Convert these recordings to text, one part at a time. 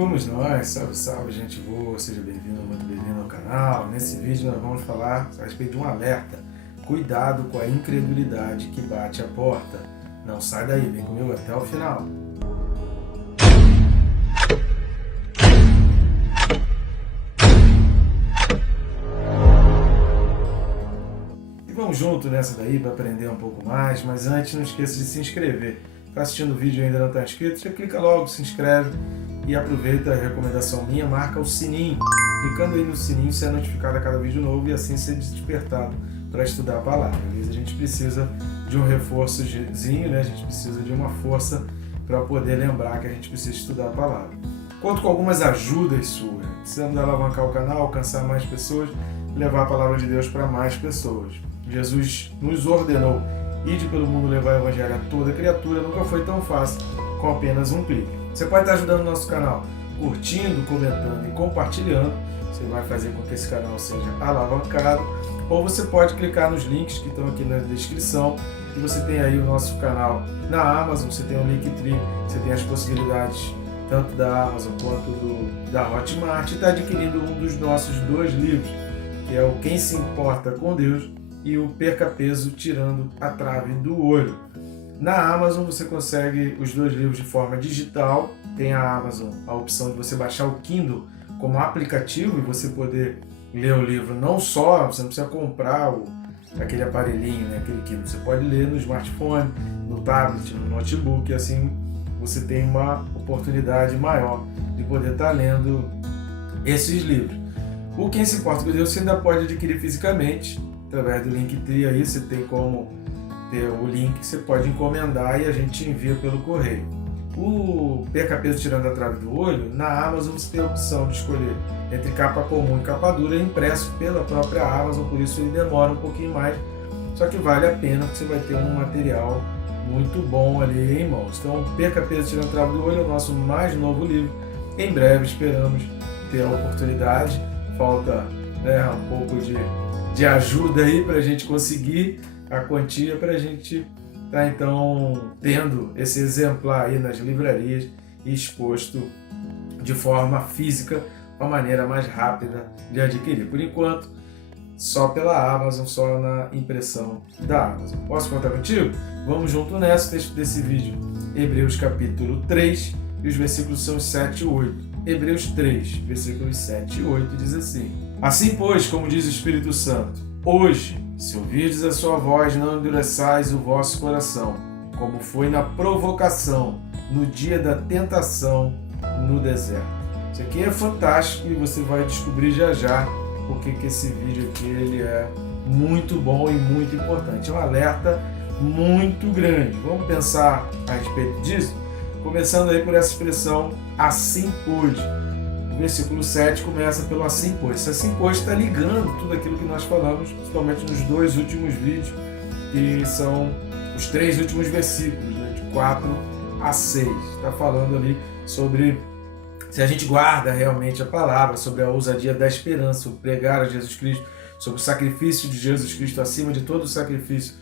Vamos nós, salve, salve, gente boa, seja bem-vindo, muito bem-vindo ao canal. Nesse vídeo nós vamos falar a respeito de um alerta. Cuidado com a incredulidade que bate a porta. Não sai daí, vem comigo até o final. E vamos junto nessa daí para aprender um pouco mais, mas antes não esqueça de se inscrever. Está assistindo o vídeo e ainda não está inscrito? Já clica logo, se inscreve. E aproveita a recomendação minha, marca o sininho. Clicando aí no sininho, você é notificado a cada vídeo novo e assim ser despertado para estudar a palavra. Às vezes a gente precisa de um reforçozinho, né? A gente precisa de uma força para poder lembrar que a gente precisa estudar a palavra. Conto com algumas ajudas suas. Precisamos alavancar o canal, alcançar mais pessoas, levar a palavra de Deus para mais pessoas. Jesus nos ordenou: ide pelo mundo levar o evangelho a toda criatura. Nunca foi tão fácil com apenas um clique. Você pode estar ajudando o nosso canal curtindo, comentando e compartilhando. Você vai fazer com que esse canal seja alavancado. Ou você pode clicar nos links que estão aqui na descrição. E você tem aí o nosso canal na Amazon, você tem o Linktree, você tem as possibilidades tanto da Amazon quanto da Hotmart. E está adquirindo um dos nossos 2 livros, que é o Quem se Importa com Deus e o Perca Peso Tirando a Trave do Olho. Na Amazon você consegue os 2 livros de forma digital. Tem a Amazon a opção de você baixar o Kindle como aplicativo e você poder ler o livro não só, você não precisa comprar aquele aparelhinho, né, aquele Kindle. Você pode ler no smartphone, no tablet, no notebook, e assim você tem uma oportunidade maior de poder estar lendo esses livros. O Quem se Importa com Deus você ainda pode adquirir fisicamente, através do Linktree aí você tem como ter o link que você pode encomendar e a gente envia pelo correio. O Perca Peso Tirando a Trave do Olho, na Amazon você tem a opção de escolher entre capa comum e capa dura, impresso pela própria Amazon, por isso ele demora um pouquinho mais, só que vale a pena porque você vai ter um material muito bom ali em mãos. Então, Perca Peso Tirando a Trave do Olho é o nosso mais novo livro. Em breve esperamos ter a oportunidade, falta um pouco de ajuda aí para a gente conseguir a quantia para a gente estar então tendo esse exemplar aí nas livrarias e exposto de forma física, uma maneira mais rápida de adquirir. Por enquanto, só pela Amazon, só na impressão da Amazon. Posso contar contigo? Vamos junto nessa. O texto desse vídeo, Hebreus capítulo 3, e os versículos são 7 e 8. Hebreus 3, versículos 7 e 8 diz assim: assim, pois, como diz o Espírito Santo, hoje, se ouvirdes a sua voz, não endureçais o vosso coração, como foi na provocação, no dia da tentação no deserto. Isso aqui é fantástico e você vai descobrir já já porque que esse vídeo aqui ele é muito bom e muito importante. É um alerta muito grande. Vamos pensar a respeito disso? Começando aí por essa expressão, assim pois. Versículo 7 começa pelo assim pois. Esse assim pois está ligando tudo aquilo que nós falamos, principalmente nos 2 últimos vídeos, que são os 3 últimos versículos, né, de 4 a 6. Está falando ali sobre se a gente guarda realmente a palavra, sobre a ousadia da esperança, sobre pregar a Jesus Cristo, sobre o sacrifício de Jesus Cristo acima de todo o sacrifício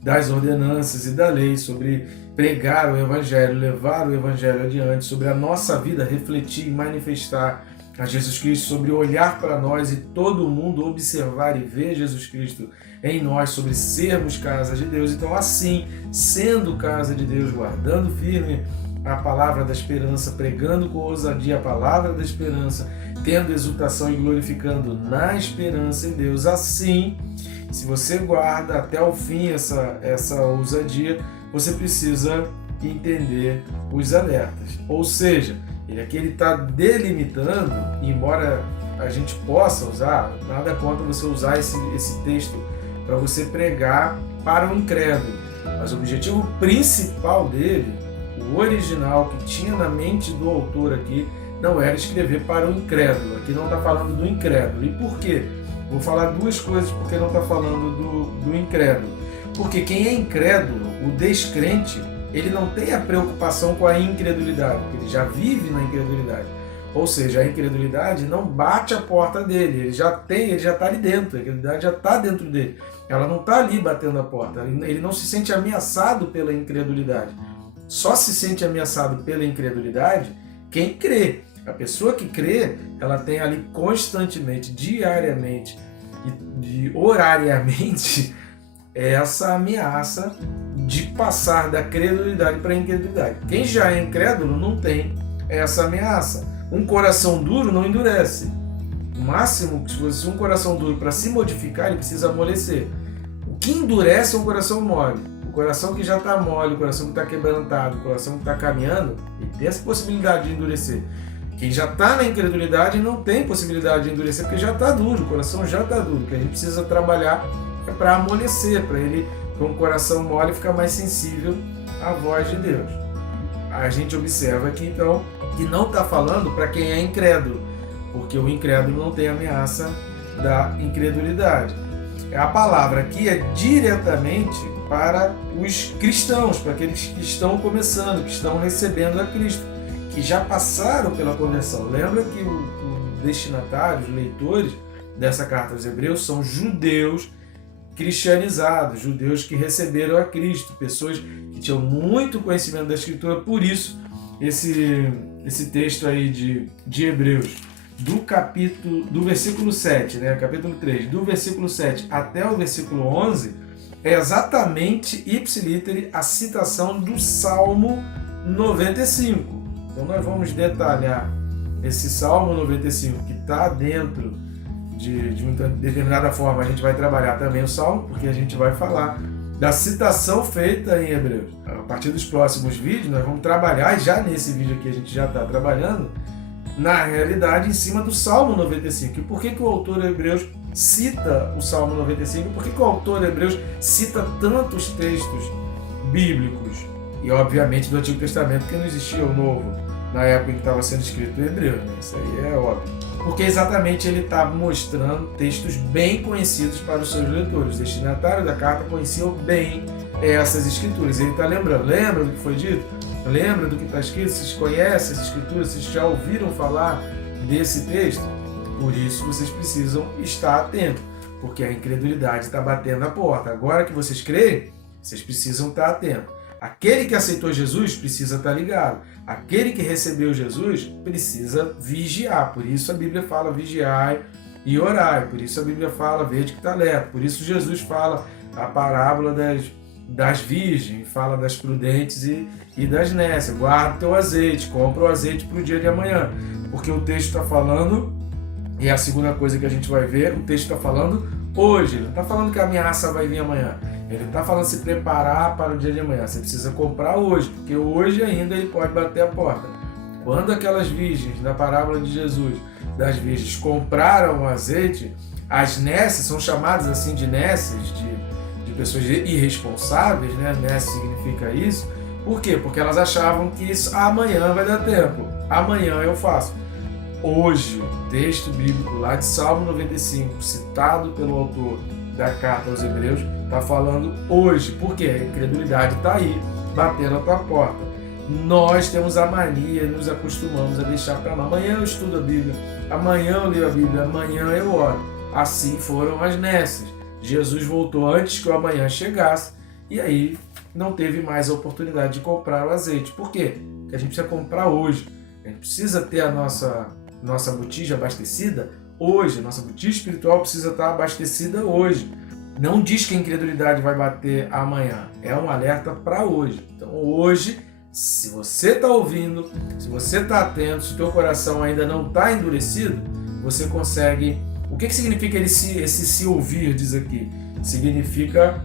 das ordenanças e da lei, sobre pregar o Evangelho, levar o Evangelho adiante, sobre a nossa vida refletir e manifestar a Jesus Cristo, sobre olhar para nós e todo mundo observar e ver Jesus Cristo em nós, sobre sermos casa de Deus. Então, assim, sendo casa de Deus, guardando firme a palavra da esperança, pregando com ousadia a palavra da esperança, tendo exultação e glorificando na esperança em Deus, assim, se você guarda até o fim essa ousadia, você precisa entender os alertas. Ou seja, aqui ele está delimitando, embora a gente possa usar, nada contra você usar esse texto para você pregar para o incrédulo, mas o objetivo principal dele, o original que tinha na mente do autor aqui, não era escrever para o incrédulo. Aqui não está falando do incrédulo. E por quê? Vou falar 2 coisas porque não está falando do incrédulo. Porque quem é incrédulo, o descrente, ele não tem a preocupação com a incredulidade, porque ele já vive na incredulidade. Ou seja, a incredulidade não bate a porta dele, ele já está ali dentro, a incredulidade já está dentro dele. Ela não está ali batendo a porta, ele não se sente ameaçado pela incredulidade. Só se sente ameaçado pela incredulidade quem crê. A pessoa que crê, ela tem ali constantemente, diariamente e horariamente essa ameaça de passar da credulidade para a incredulidade. Quem já é incrédulo não tem essa ameaça. Um coração duro não endurece. O máximo que se fosse um coração duro para se modificar, ele precisa amolecer. O que endurece é um coração mole. O coração que já está mole, o coração que está quebrantado, o coração que está caminhando, ele tem essa possibilidade de endurecer. Quem já está na incredulidade não tem possibilidade de endurecer, porque já está duro, o coração já está duro. O que a gente precisa trabalhar é para amolecer, para ele, com o coração mole, ficar mais sensível à voz de Deus. A gente observa aqui, então, que não está falando para quem é incrédulo, porque o incrédulo não tem ameaça da incredulidade. A palavra aqui é diretamente para os cristãos, para aqueles que estão começando, que estão recebendo a Cristo, que já passaram pela conversão. Lembra que o destinatário, os leitores dessa carta aos Hebreus são judeus cristianizados, judeus que receberam a Cristo, pessoas que tinham muito conhecimento da Escritura. Por isso, esse texto aí de Hebreus, do versículo 7, né, capítulo 3, do versículo 7 até o versículo 11, é exatamente ipsiliter a citação do Salmo 95. Então nós vamos detalhar esse Salmo 95 que está dentro de uma determinada forma. A gente vai trabalhar também o Salmo, porque a gente vai falar da citação feita em Hebreus. A partir dos próximos vídeos nós vamos trabalhar, e já nesse vídeo aqui a gente já está trabalhando, na realidade, em cima do Salmo 95. E por que o autor Hebreus cita o Salmo 95? Por que o autor Hebreus cita tantos textos bíblicos? E, obviamente, do Antigo Testamento, porque não existia o Novo na época em que estava sendo escrito o Hebreu, né? Isso aí é óbvio. Porque exatamente ele está mostrando textos bem conhecidos para os seus leitores. Os destinatários da carta conheciam bem essas escrituras. Ele está lembrando. Lembra do que foi dito? Lembra do que está escrito? Vocês conhecem as escrituras? Vocês já ouviram falar desse texto? Por isso vocês precisam estar atentos, porque a incredulidade está batendo a porta. Agora que vocês creem, vocês precisam estar atentos. Aquele que aceitou Jesus precisa estar ligado. Aquele que recebeu Jesus precisa vigiar. Por isso a Bíblia fala vigiai e orai. Por isso a Bíblia fala vede que está alerta. Por isso Jesus fala a parábola das virgens, fala das prudentes e das nécias. Guarda o teu azeite, compra o azeite para o dia de amanhã. Porque o texto está falando, e é a segunda coisa que a gente vai ver, o texto está falando hoje. Ele não está falando que a ameaça vai vir amanhã. Ele está falando se preparar para o dia de amanhã. Você precisa comprar hoje, porque hoje ainda ele pode bater a porta. Quando aquelas virgens, na parábola de Jesus, das virgens, compraram o azeite, as nécias são chamadas assim de nécias, de pessoas irresponsáveis, né? Nécia significa isso. Por quê? Porque elas achavam que isso amanhã vai dar tempo. Amanhã eu faço. Hoje, o texto bíblico lá de Salmo 95, citado pelo autor da carta aos Hebreus, está falando hoje. Por quê? A incredulidade está aí, batendo a tua porta. Nós temos a mania, nos acostumamos a deixar para amanhã eu estudo a Bíblia, amanhã eu leio a Bíblia, amanhã eu oro. Assim foram as nécias. Jesus voltou antes que o amanhã chegasse e aí não teve mais a oportunidade de comprar o azeite. Por quê? Porque a gente precisa comprar hoje. A gente precisa ter a nossa botija abastecida hoje. A nossa botija espiritual precisa estar abastecida hoje. Não diz que a incredulidade vai bater amanhã. É um alerta para hoje. Então hoje, se você está ouvindo, se você está atento, se o teu coração ainda não está endurecido, você consegue... O que significa esse se ouvir, diz aqui? Significa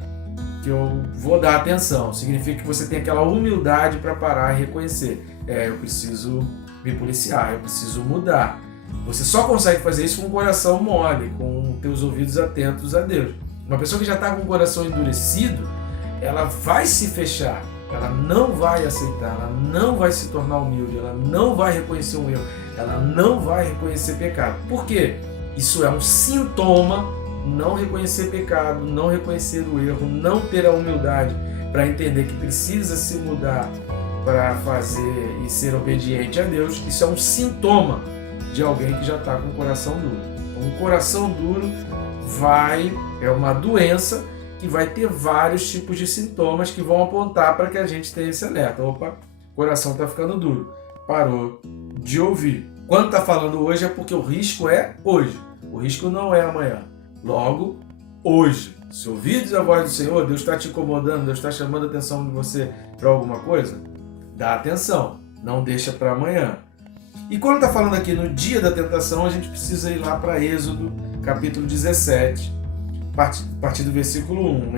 que eu vou dar atenção. Significa que você tem aquela humildade para parar e reconhecer. Eu preciso me policiar, eu preciso mudar. Você só consegue fazer isso com o coração mole, com teus ouvidos atentos a Deus. Uma pessoa que já está com o coração endurecido, ela vai se fechar, ela não vai aceitar, ela não vai se tornar humilde, ela não vai reconhecer um erro, ela não vai reconhecer pecado. Por quê? Isso é um sintoma, não reconhecer pecado, não reconhecer o erro, não ter a humildade para entender que precisa se mudar para fazer e ser obediente a Deus. Isso é um sintoma de alguém que já está com o coração duro. Então, um coração duro é uma doença que vai ter vários tipos de sintomas que vão apontar para que a gente tenha esse alerta. Opa, o coração está ficando duro. Parou de ouvir. Quando está falando hoje é porque o risco é hoje. O risco não é amanhã. Logo, hoje. Se ouvires a voz do Senhor, Deus está te incomodando, Deus está chamando a atenção de você para alguma coisa, dá atenção, não deixa para amanhã. E quando está falando aqui no dia da tentação, a gente precisa ir lá para Êxodo, capítulo 17, a partir do versículo 1.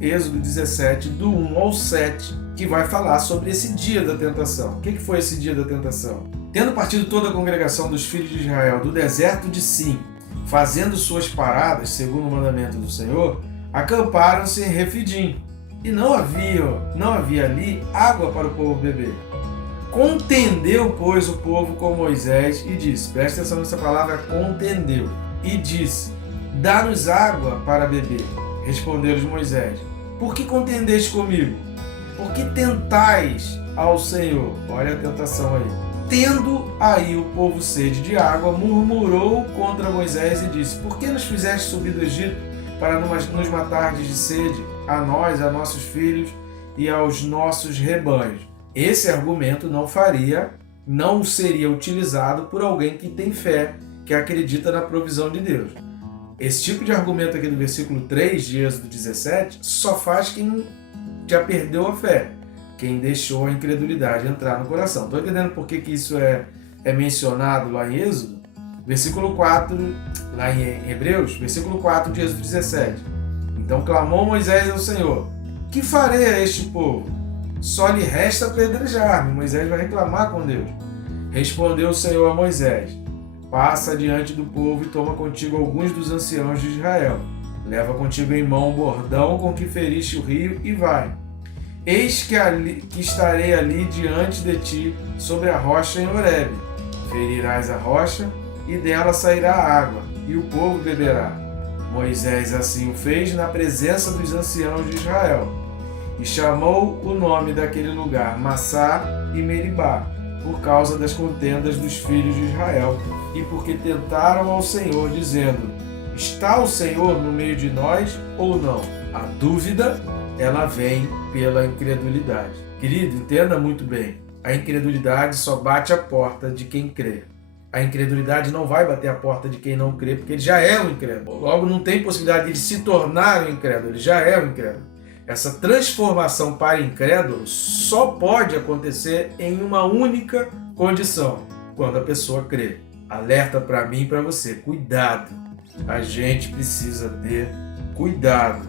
Êxodo 17, do 1 ao 7, que vai falar sobre esse dia da tentação. O que foi esse dia da tentação? Tendo partido toda a congregação dos filhos de Israel do deserto de Sim, fazendo suas paradas, segundo o mandamento do Senhor, acamparam-se em Refidim, e não havia ali água para o povo beber. Contendeu, pois, o povo com Moisés e disse, presta atenção nessa palavra, contendeu, e disse, dá-nos água para beber. Respondeu-lhes Moisés, por que contendeste comigo? Por que tentais ao Senhor? Olha a tentação aí. Tendo aí o povo sede de água, murmurou contra Moisés e disse, por que nos fizeste subir do Egito para nos matardes de sede, a nós, a nossos filhos e aos nossos rebanhos? Esse argumento não seria utilizado por alguém que tem fé, que acredita na provisão de Deus. Esse tipo de argumento aqui no versículo 3 de Êxodo 17 só faz quem já perdeu a fé, quem deixou a incredulidade entrar no coração. Estou entendendo por que isso é mencionado lá em Êxodo? Versículo 4, lá em Hebreus, versículo 4 de Êxodo 17. Então clamou Moisés ao Senhor, que farei a este povo? Só lhe resta apedrejar-me. Moisés vai reclamar com Deus. Respondeu o Senhor a Moisés, passa diante do povo e toma contigo alguns dos anciãos de Israel. Leva contigo em mão o bordão com que feriste o rio e vai. Eis que estarei ali diante de ti sobre a rocha em Horebe. Ferirás a rocha e dela sairá água, e o povo beberá. Moisés assim o fez na presença dos anciãos de Israel. E chamou o nome daquele lugar Massá e Meribá, por causa das contendas dos filhos de Israel, e porque tentaram ao Senhor, dizendo, está o Senhor no meio de nós ou não? A dúvida, ela vem pela incredulidade. Querido, entenda muito bem, a incredulidade só bate a porta de quem crê. A incredulidade não vai bater a porta de quem não crê, porque ele já é um incrédulo. Logo, não tem possibilidade de ele se tornar um incrédulo, ele já é um incrédulo. Essa transformação para incrédulo só pode acontecer em uma única condição, quando a pessoa crê. Alerta para mim e para você, cuidado. A gente precisa ter cuidado.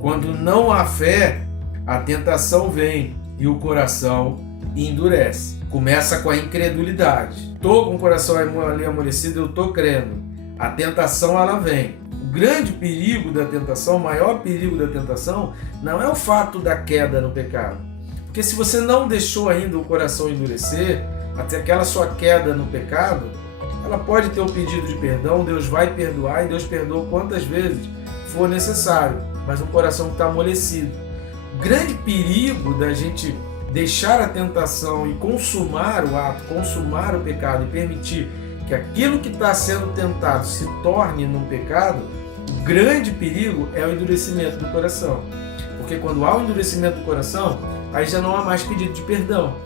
Quando não há fé, a tentação vem e o coração endurece. Começa com a incredulidade. Estou com o coração ali amolecido, eu estou crendo. A tentação, ela vem. O grande perigo da tentação, o maior perigo da tentação, não é o fato da queda no pecado. Porque se você não deixou ainda o coração endurecer, até aquela sua queda no pecado, ela pode ter um pedido de perdão, Deus vai perdoar e Deus perdoa quantas vezes for necessário, mas um coração que está amolecido. O grande perigo da gente deixar a tentação e consumar o ato, consumar o pecado e permitir que aquilo que está sendo tentado se torne num pecado, o grande perigo é o endurecimento do coração. Porque quando há o endurecimento do coração, aí já não há mais pedido de perdão.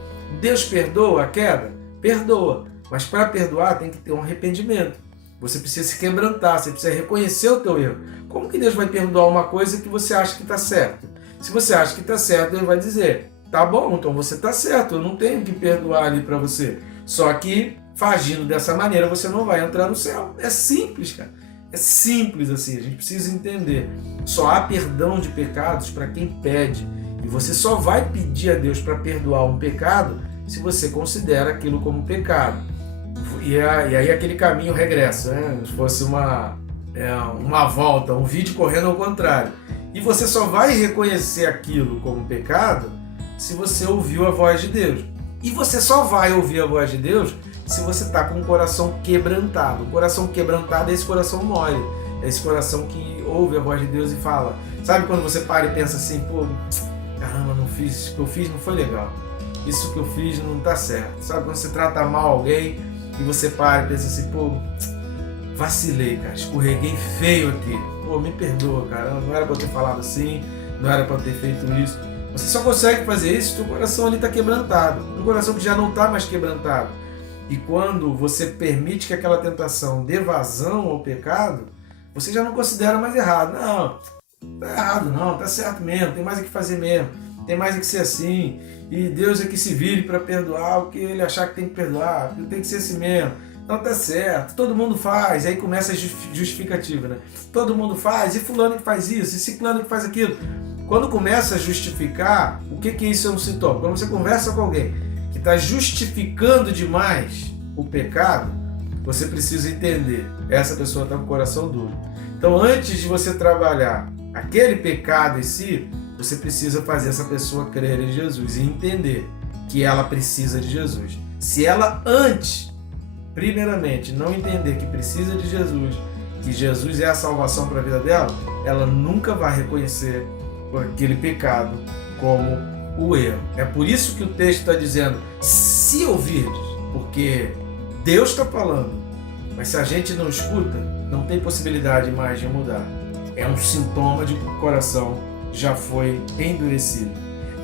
Deus perdoa a queda? Perdoa. Mas para perdoar tem que ter um arrependimento. Você precisa se quebrantar, você precisa reconhecer o teu erro. Como que Deus vai perdoar uma coisa que você acha que está certo? Se você acha que está certo, Ele vai dizer, tá bom, então você está certo, eu não tenho que perdoar ali para você. Só que, agindo dessa maneira, você não vai entrar no céu. É simples, cara. É simples assim, a gente precisa entender. Só há perdão de pecados para quem pede. E você só vai pedir a Deus para perdoar um pecado se você considera aquilo como pecado. E aí aquele caminho regressa, né? Se fosse uma volta, um vídeo correndo ao contrário. E você só vai reconhecer aquilo como pecado se você ouviu a voz de Deus. E você só vai ouvir a voz de Deus se você está com o coração quebrantado. O coração quebrantado é esse coração mole. É esse coração que ouve a voz de Deus e fala. Sabe quando você para e pensa assim, pô, caramba, não fiz, isso que eu fiz não foi legal. Isso que eu fiz não está certo. Sabe quando você trata mal alguém e você para e pensa assim, pô, vacilei, cara, escorreguei feio aqui. Pô, me perdoa, cara, não era para eu ter falado assim, não era para eu ter feito isso. Você só consegue fazer isso se o coração ali está quebrantado. Um coração que já não está mais quebrantado. E quando você permite que aquela tentação dê vazão ao pecado, você já não considera mais errado. Não, tá errado não, tá certo mesmo, tem mais o que fazer mesmo, tem mais o que ser assim, e Deus é que se vire para perdoar o que ele achar que tem que perdoar, tem que ser assim mesmo. Não, tá certo, todo mundo faz, aí começa a justificativa, né? Todo mundo faz, e fulano que faz isso, e ciclano que faz aquilo. Quando começa a justificar, o que isso é um sintoma? Quando você conversa com alguém que está justificando demais o pecado, você precisa entender, essa pessoa está com o coração duro. Então, antes de você trabalhar aquele pecado em si, você precisa fazer essa pessoa crer em Jesus e entender que ela precisa de Jesus. Se ela antes, primeiramente, não entender que precisa de Jesus, que Jesus é a salvação para a vida dela, ela nunca vai reconhecer aquele pecado como o erro. É por isso que o texto está dizendo, se ouvirdes, porque Deus está falando, mas se a gente não escuta, não tem possibilidade mais de mudar. É um sintoma de que o coração já foi endurecido.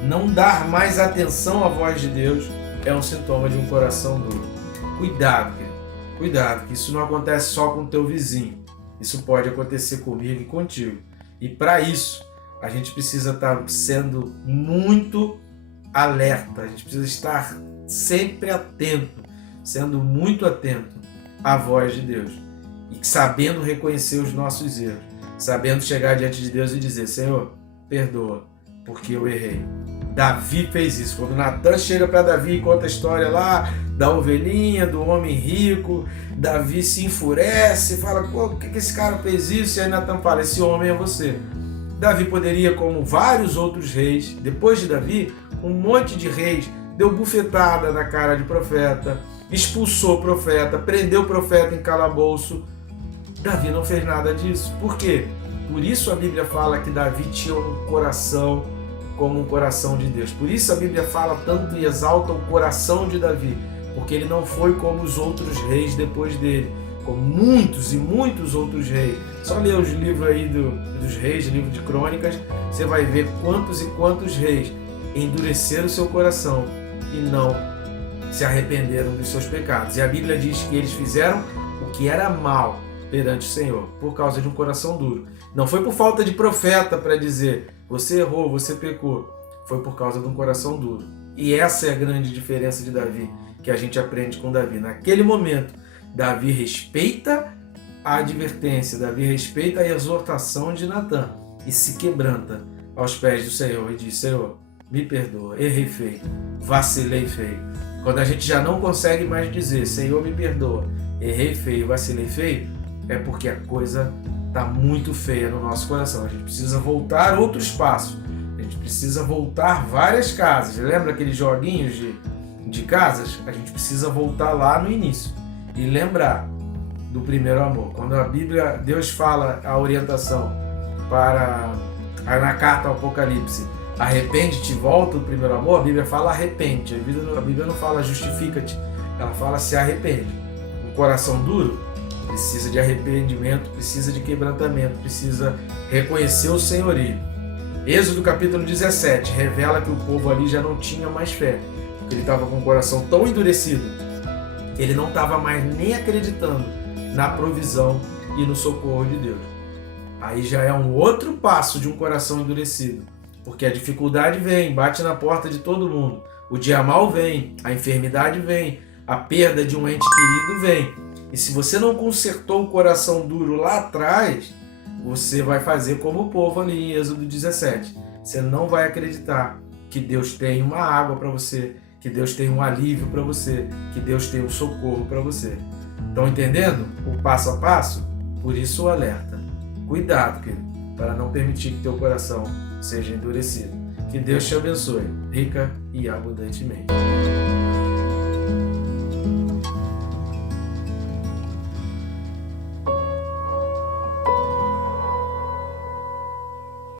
Não dar mais atenção à voz de Deus é um sintoma de um coração duro. Cuidado, querido. Cuidado, que isso não acontece só com o teu vizinho. Isso pode acontecer comigo e contigo. E para isso, a gente precisa estar sendo muito alerta. A gente precisa estar sempre atento, sendo muito atento à voz de Deus. E sabendo reconhecer os nossos erros. Sabendo chegar diante de Deus e dizer, Senhor, perdoa, porque eu errei. Davi fez isso. Quando Natan chega para Davi e conta a história lá da ovelhinha, do homem rico, Davi se enfurece, fala, pô, por que esse cara fez isso? E aí Natan fala, esse homem é você. Davi poderia, como vários outros reis, depois de Davi, um monte de reis, deu bufetada na cara de profeta, expulsou o profeta, prendeu o profeta em calabouço. Davi não fez nada disso. Por quê? Por isso a Bíblia fala que Davi tinha um coração como um coração de Deus. Por isso a Bíblia fala tanto e exalta o coração de Davi, porque ele não foi como os outros reis depois dele, como muitos e muitos outros reis. Só ler os livros aí dos reis, livro de crônicas, você vai ver quantos e quantos reis endureceram o seu coração e não se arrependeram dos seus pecados. E a Bíblia diz que eles fizeram o que era mal perante o Senhor, por causa de um coração duro. Não foi por falta de profeta para dizer, você errou, você pecou. Foi por causa de um coração duro. E essa é a grande diferença de Davi, que a gente aprende com Davi. Naquele momento, Davi respeita a advertência, Davi respeita a exortação de Natan e se quebranta aos pés do Senhor e diz, Senhor, me perdoa, errei feio, vacilei feio. Quando a gente já não consegue mais dizer, Senhor, me perdoa, errei feio, vacilei feio, é porque a coisa está muito feia no nosso coração. A gente precisa voltar outros passos. A gente precisa voltar várias casas. Lembra aqueles joguinhos de casas? A gente precisa voltar lá no início e lembrar do primeiro amor. Quando a Bíblia, Deus fala a orientação para na carta ao Apocalipse, arrepende-te, volta do primeiro amor, a Bíblia fala arrepende. A Bíblia não fala justifica-te, ela fala se arrepende. Um coração duro precisa de arrependimento, precisa de quebrantamento, precisa reconhecer o senhorio. Êxodo capítulo 17 revela que o povo ali já não tinha mais fé, porque ele estava com o coração tão endurecido que ele não estava mais nem acreditando na provisão e no socorro de Deus. Aí já é um outro passo de um coração endurecido, porque a dificuldade vem, bate na porta de todo mundo, o dia mal vem, a enfermidade vem, a perda de um ente querido vem. E se você não consertou o coração duro lá atrás, você vai fazer como o povo ali em Êxodo 17. Você não vai acreditar que Deus tem uma água para você, que Deus tem um alívio para você, que Deus tem um socorro para você. Estão entendendo o passo a passo? Por isso o alerta. Cuidado, querido, para não permitir que teu coração seja endurecido. Que Deus te abençoe, rica e abundantemente.